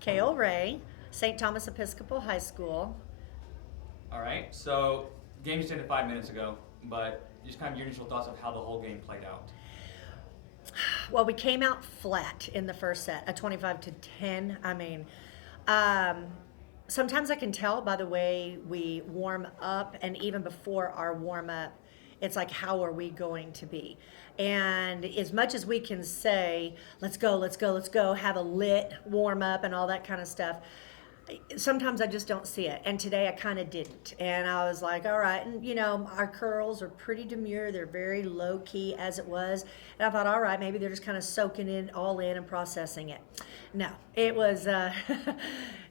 Kale Ray, St. Thomas Episcopal High School. All right. So game just ended 5 minutes ago, but just kind of your initial thoughts of how the whole game played out. Well, we came out flat in the first set, a 25-10. Um, sometimes I can tell by the way we warm up, and even before our warm up, it's like, how are we going to be? And as much as we can say, let's go, let's go, let's go, have a lit warm up and all that kind of stuff, sometimes I just don't see it. And today I kind of didn't. And I was like, all right. And, our curls are pretty demure. They're very low key as it was. And I thought, all right, maybe they're just kind of soaking it all in and processing it. No, it was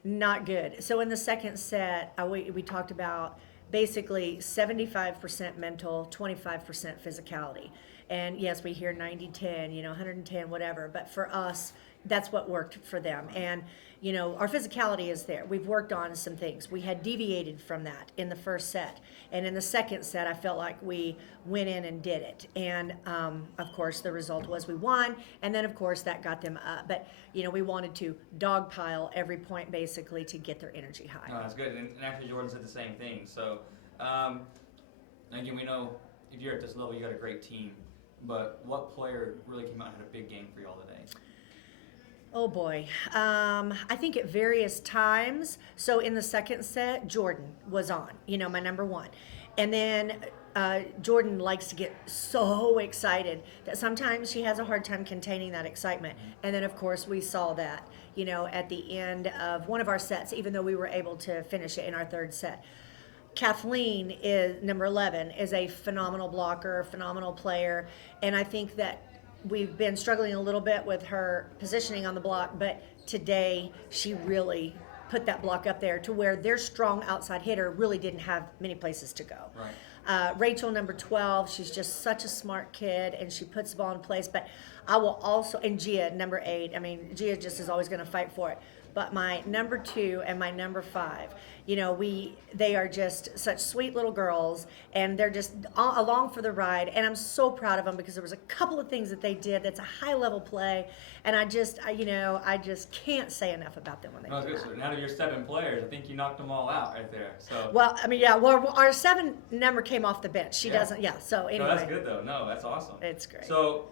not good. So in the second set, we talked about basically 75% mental, 25% physicality. And yes, we hear 90-10, 110, whatever. But for us, that's what worked for them. And, our physicality is there. We've worked on some things. We had deviated from that in the first set. And in the second set, I felt like we went in and did it. And, of course, the result was we won. And then, of course, that got them up. But, we wanted to dogpile every point, basically, to get their energy high. No, that's good. And actually, Jordan said the same thing. So, again, we know if you're at this level, you got a great team. But what player really came out and had a big game for y'all today? Oh boy. I think at various times. So in the second set, Jordan was on, my number one. And then Jordan likes to get so excited that sometimes she has a hard time containing that excitement. And then, of course, we saw that, at the end of one of our sets, even though we were able to finish it in our third set. Kathleen is number 11, is a phenomenal blocker, phenomenal player. And I think that we've been struggling a little bit with her positioning on the block, but today she really put that block up there to where their strong outside hitter really didn't have many places to go. Right. Rachel, number 12, she's just such a smart kid, and she puts the ball in place. But I will also, and Gia, number 8, Gia just is always going to fight for it. But my number 2 and my number 5, they are just such sweet little girls, and they're just along for the ride. And I'm so proud of them because there was a couple of things that they did that's a high level play, and I just can't say enough about them when they do that. So out of your 7 players, I think you knocked them all out right there. So. Well, our 7 number came off the bench. She doesn't. Yeah. So anyway. No, that's good though. No, that's awesome. It's great. So.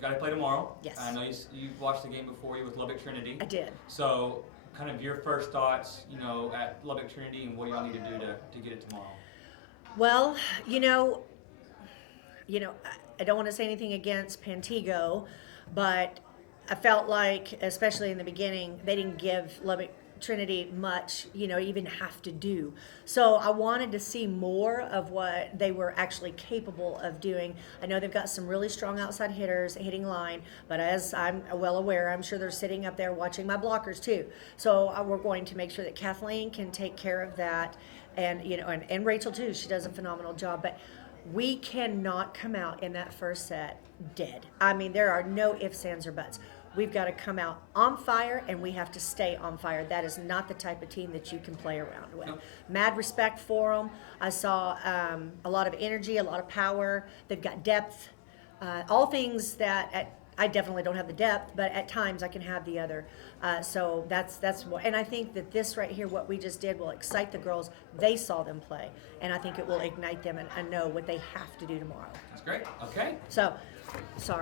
Got to play tomorrow. Yes. I know you watched the game before you with Lubbock Trinity. I did. So, kind of your first thoughts, at Lubbock Trinity, and what do y'all need to do to get it tomorrow? Well, I don't want to say anything against Pantego, but I felt like, especially in the beginning, they didn't give Lubbock Trinity much, even have to do. So I wanted to see more of what they were actually capable of doing. I know they've got some really strong outside hitters hitting line, but as I'm well aware, I'm sure they're sitting up there watching my blockers too. So we're going to make sure that Kathleen can take care of that, and and Rachel too. She does a phenomenal job, but we cannot come out in that first set dead. There are no ifs, ands, or buts. We've got to come out on fire, and we have to stay on fire. That is not the type of team that you can play around with. No. Mad respect for them. I saw a lot of energy, a lot of power. They've got depth. All things that I definitely don't have the depth, but at times I can have the other. So that's what, and I think that this right here, what we just did, will excite the girls. They saw them play, and I think it will ignite them and know what they have to do tomorrow. That's great. Okay. So, sorry.